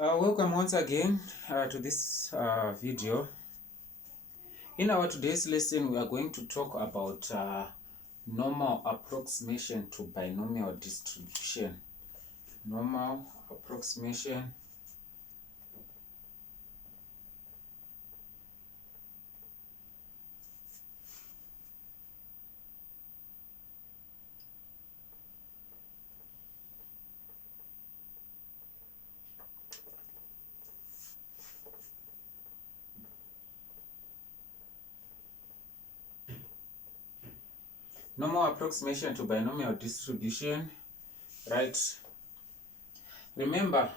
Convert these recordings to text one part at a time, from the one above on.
Welcome once again to this video. In our today's lesson, we are going to talk about normal approximation to binomial distribution. Normal approximation to binomial distribution, right? Remember,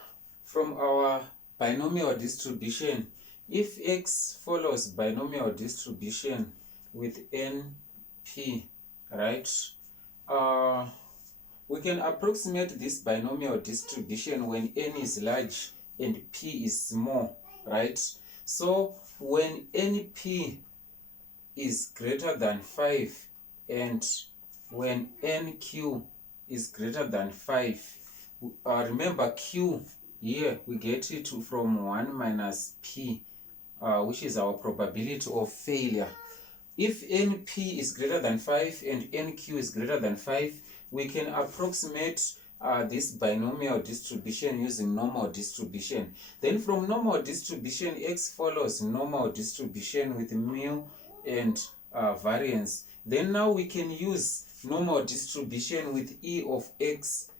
from our binomial distribution, if x follows binomial distribution with np, right, we can approximate this binomial distribution when n is large and p is small, right? So when np is greater than 5 and when nq is greater than 5, remember q here we get it from 1 minus p, which is our probability of failure. If np is greater than 5 and nq is greater than 5, we can approximate this binomial distribution using normal distribution. Then from normal distribution, x follows normal distribution with mu and variance. Then now we can use normal distribution with e of x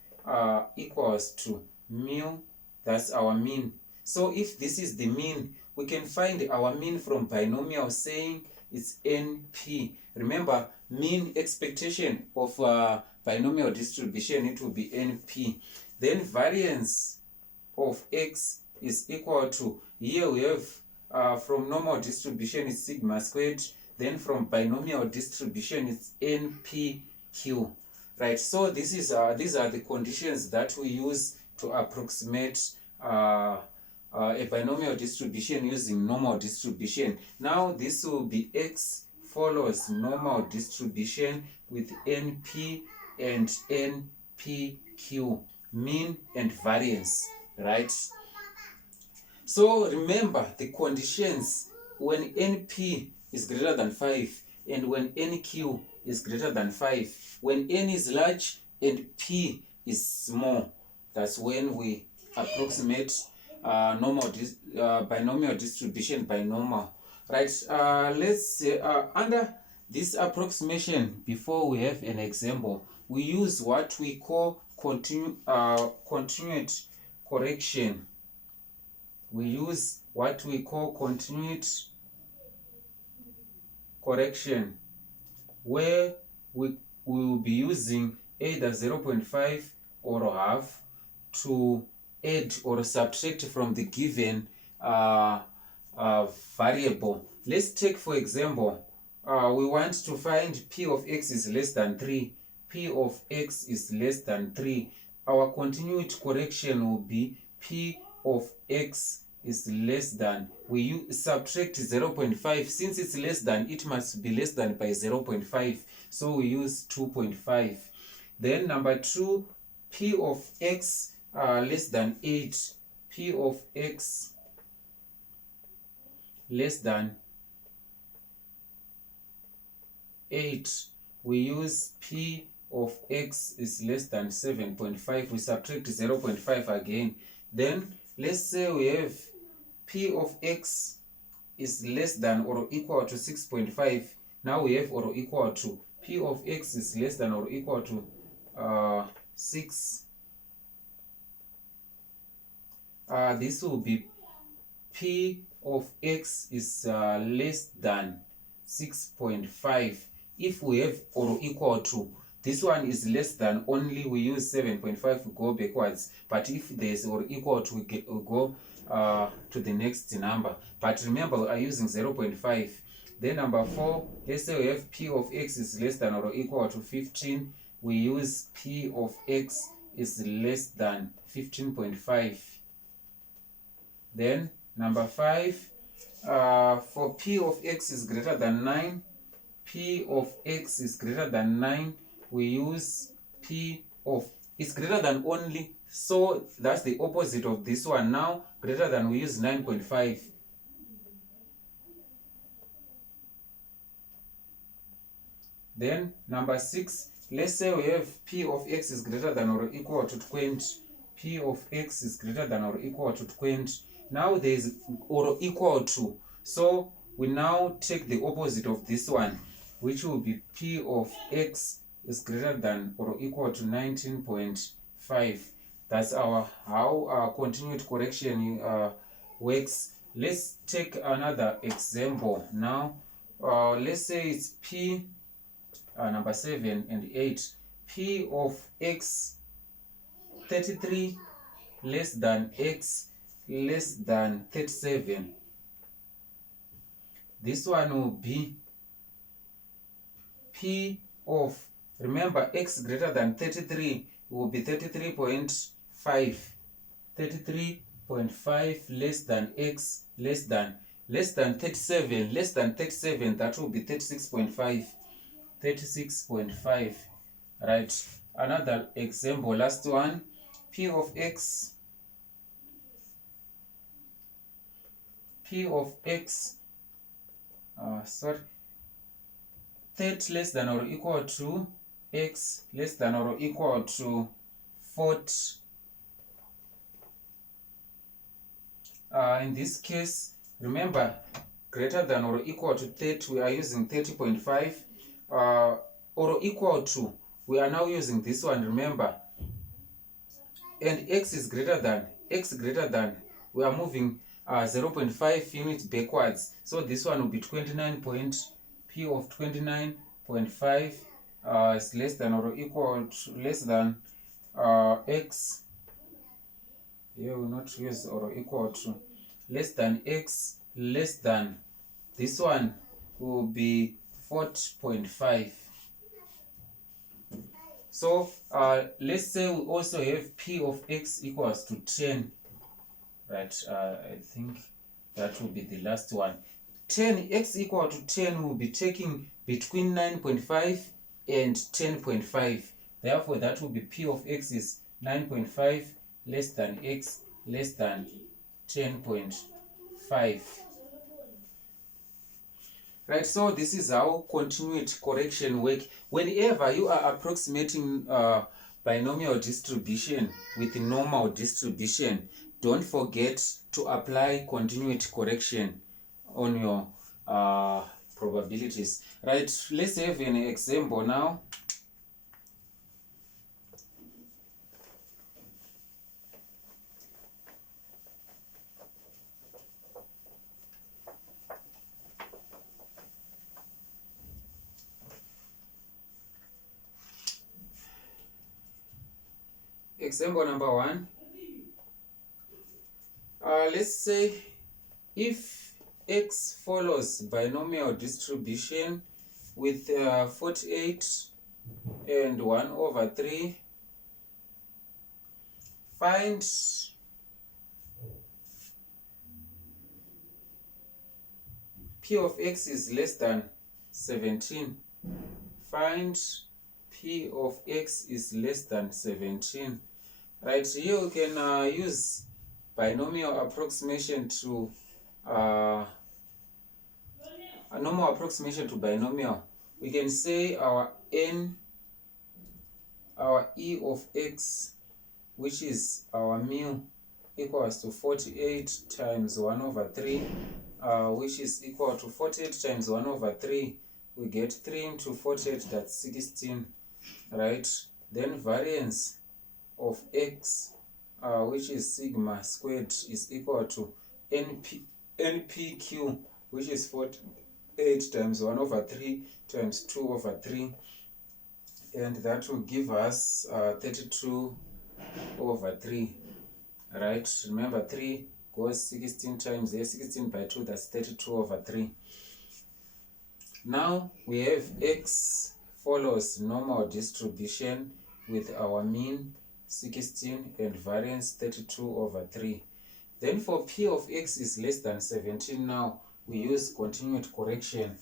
equals to mu, that's our mean. So if this is the mean, we can find our mean from binomial saying it's np. Remember, mean expectation of binomial distribution, it will be np. Then variance of x is equal to, here we have from normal distribution it's sigma squared, then from binomial distribution it's npq, right? So this is these are the conditions that we use to approximate a binomial distribution using normal distribution. Now this will be x follows normal distribution with np and npq, mean and variance, right? So remember the conditions when np is greater than 5 and when nq is greater than 5. When n is large and p is small, that's when we approximate binomial distribution by normal, right? Let's say under this approximation, before we have an example, we use what we call continuate correction. We use what we call continuate correction, where we will be using either 0.5 or half to add or subtract from the given variable. Let's take, for example, we want to find p of x is less than 3. P of x is less than 3. Our continued correction will be p of x is less than, we subtract 0.5. Since it's less than, it must be less than by 0.5. So we use 2.5. Then number 2, p of x less than 8. P of x less than 8. We use p of x is less than 7.5. We subtract 0.5 again. Then let's say we have p of x is less than or equal to 6.5. Now we have or equal to, p of x is less than or equal to 6. This will be p of x is less than 6.5. If we have or equal to, this one is less than, only we use 7.5 to go backwards. But if there's or equal to, we go to the next number. But remember, we are using 0.5. Then number 4, let's say we have p of x is less than or equal to 15. We use p of x is less than 15.5. Then number 5, for p of x is greater than 9, p of x is greater than 9, we use p of, it's greater than only So that's the opposite of this one. Now greater than, we use 9.5. Then number 6, let's say we have p of x is greater than or equal to 20. P of x is greater than or equal to 20. Now there is or equal to, so we now take the opposite of this one, which will be p of x is greater than or equal to 19.5. That's how our continued correction works. Let's take another example now. Let's say it's p number 7 and 8. P of x 33 less than x less than 37. This one will be P of, remember, x greater than 33 will be 33.5. 33.5 less than x less than 37. Less than 37, that will be 36.5. 36.5. Right. Another example, last one. P of x 30 less than or equal to x less than or equal to 40. In this case, remember, greater than or equal to 30, we are using 30.5. Or equal to, we are now using this one, remember. And x greater than, we are moving 0.5 units backwards. So this one will be 29 point, P of 29.5 is less than or equal to, less than x. Here we will not use or equal to, less than x less than, this one will be 40.5. So let's say we also have P of x equals to 10. Right, I think that will be the last one. 10, x equal to 10 will be taking between 9.5 and 10.5. Therefore, that will be P of x is 9.5 less than x less than 10.5. Right, so this is how continued correction work. Whenever you are approximating binomial distribution with normal distribution, don't forget to apply continued correction on your probabilities. Right, let's have an example now. Example number 1. Let's say if x follows binomial distribution with 48 and 1/3, find P of x is less than 17. Find P of x is less than 17. Right, here you can use binomial approximation to a normal approximation to binomial. We can say our e of x, which is our mu, equals to 48 times 1/3, which is equal to 48 times 1/3. We get 3 into 48, that's 16. Right, then variance of x, which is sigma squared, is equal to npq, which is 48 times 1/3 times 2/3, and that will give us 32/3. Right, remember 3 goes 16 times here, 16 by 2, that's 32/3. Now we have x follows normal distribution with our mean 16 and variance 32/3. Then for P of x is less than 17, now we use continued correction.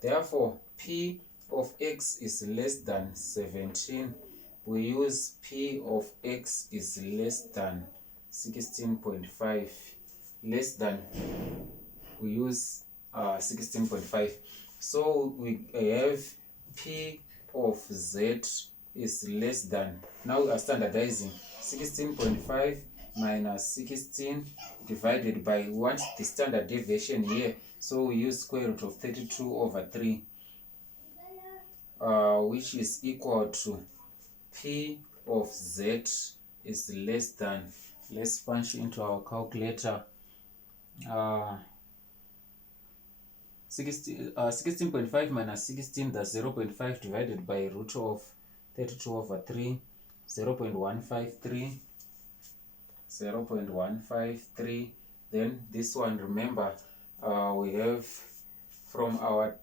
Therefore, P of x is less than 17. we use P of X is less than 16.5. Less than, we use 16.5. So we have P of Z is less than, now we are standardizing 16.5 minus 16 divided by, we want the standard deviation here, so we use square root of 32 over 3, which is equal to P of Z is less than, let's punch into our calculator, 16.5 minus 16, that's 0.5 divided by root of 32 over 3, 0.153, 0.153. Then this one, remember, we have from our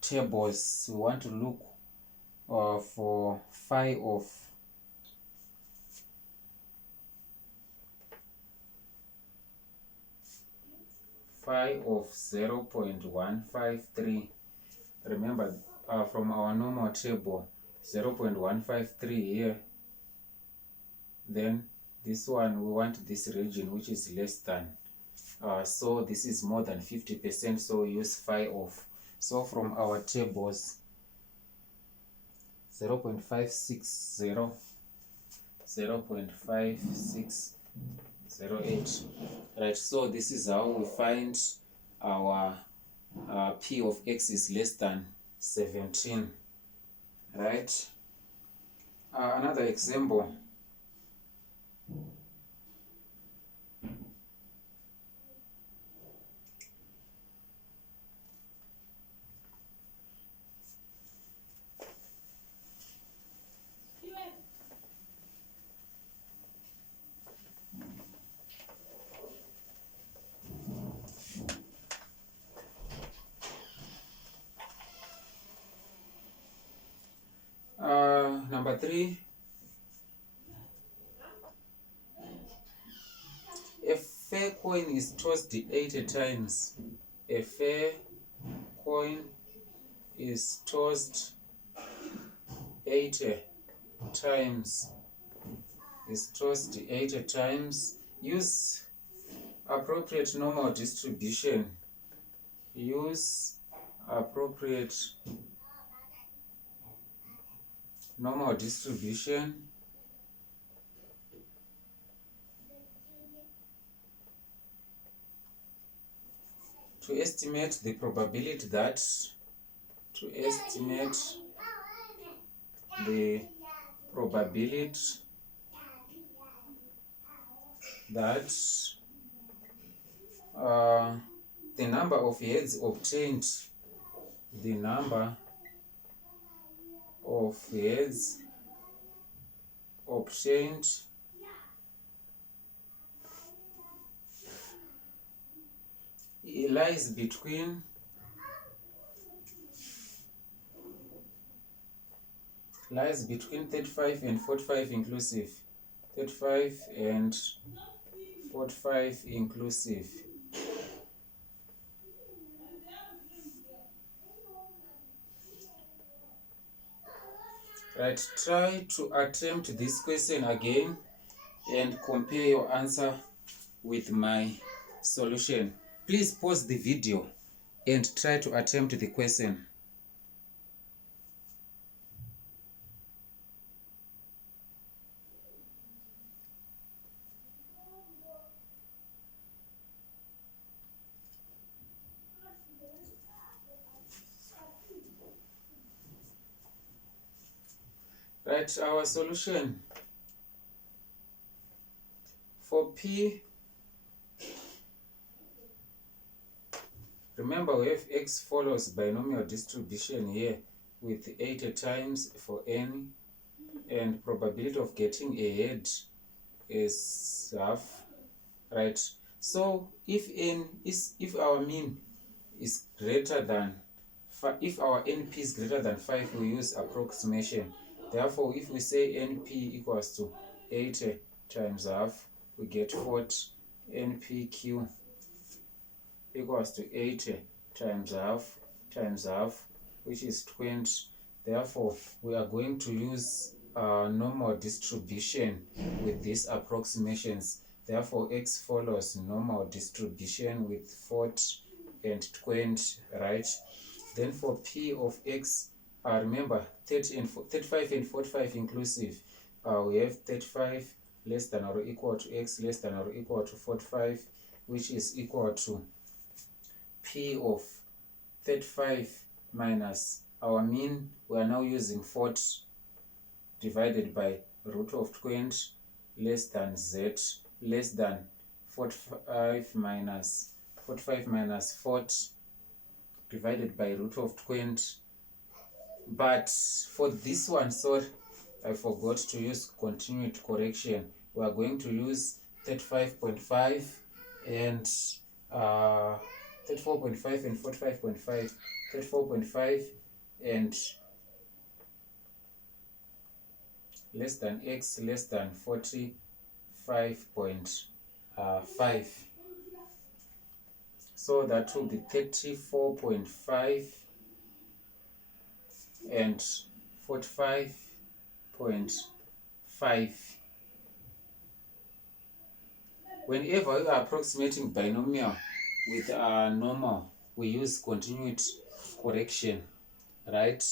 tables, we want to look for phi of phi of 0.153. Remember, from our normal table, 0.153 here. Then this one, we want this region which is less than. So this is more than 50%, so we use phi of. So from our tables, 0.560, 0.5608. Right, so this is how we find our P of X is less than 17. Right, another example. Number 3, a fair coin is tossed 80 times. A fair coin is tossed 80 times. Is tossed 80 times. Use appropriate normal distribution. Use appropriate normal distribution to estimate the probability that, the number of heads obtained, the number of heads obtained lies between 35 and 45 inclusive. 35 and 45 inclusive. Right, try to attempt this question again and compare your answer with my solution. Please pause the video and try to attempt the question. Right, our solution for P, remember we have X follows binomial distribution here with 80 times for n, and probability of getting a head is half. Right, so if our mean is greater than, if our NP is greater than 5, we use approximation. Therefore, if we say NP equals to 80 times half, we get 40. NPQ equals to 80 times half, which is 20. Therefore, we are going to use normal distribution with these approximations. Therefore, x follows normal distribution with 40 and 20, right? Then for p of x, remember 30 and 35 and 45 inclusive, we have 35 less than or equal to x less than or equal to 45, which is equal to p of 35 minus our mean. We are now using 40 divided by root of 20 less than z less than 45 minus 40 divided by root of 20. But for this one, sorry, I forgot to use continued correction. We are going to use 35.5 and 34.5 and 45.5, 34.5 and less than x less than 45.5. So that will be 34.5 and 45.5. Whenever you are approximating binomial with normal, we use continued correction, right?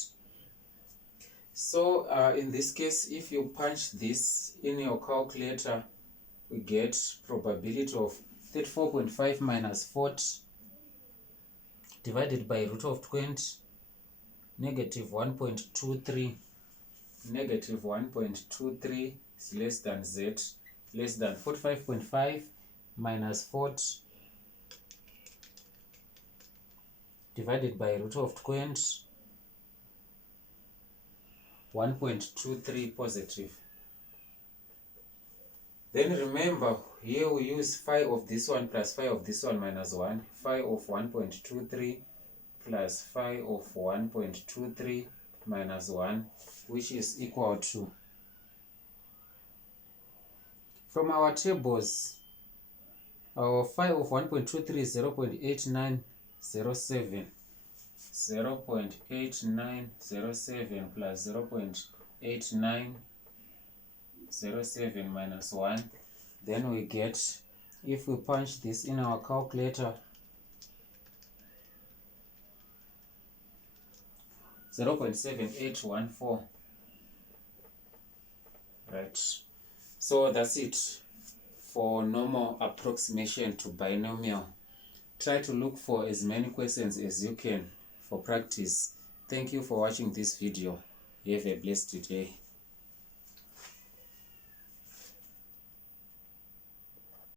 So in this case, if you punch this in your calculator, we get probability of 34.5 minus 40 divided by root of 20, negative 1.23. Negative 1.23 is less than z, less than 45.5 minus 40 divided by root of 20, 1.23 positive. Then remember, here we use phi of this one plus phi of this one minus 1. Phi of 1.23 plus phi of 1.23 minus 1, which is equal to, from our tables, our phi of 1.23 is 0.8907. 0.8907 plus 0.8907 minus 1. Then we get, if we punch this in our calculator, 0.7814. Right. So that's it for normal approximation to binomial. Try to look for as many questions as you can for practice. Thank you for watching this video. Have a blessed day.